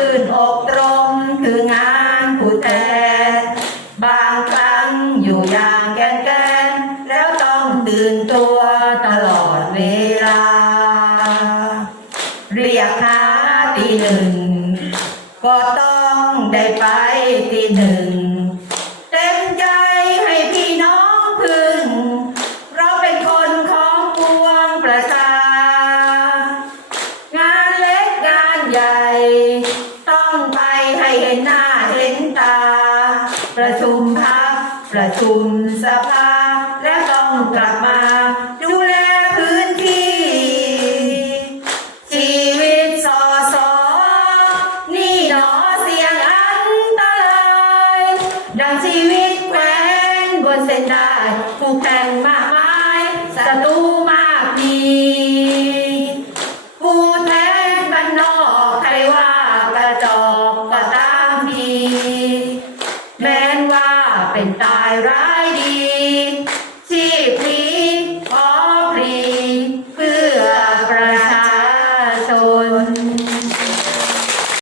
ตื่นอกตรงคืองานผู้แทนบางครั้งอยู่อย่างแกนแกนแล้วต้องตื่นตัวตลอดเวลา เรียกหาตีหนึ่ง ก็ต้องได้ไปตีหนึ่งเต็มใจให้พี่น้องพึง เราเป็นคนของปวงประชางานเล็กงานใหญ่ เห็นหน้าเห็นตา ประชุมพักประชุมสภา และต้องกลับมา ดูแลพื้นที่ ชีวิตสอสอนี่หนอเสียงอันตรายดังชีวิตแขวนบนเส้นได้ผู้แข่งมากมายศัตรูมา เป็นตายร้ายดีชีพนี้ขอพรีเพื่อประชาชน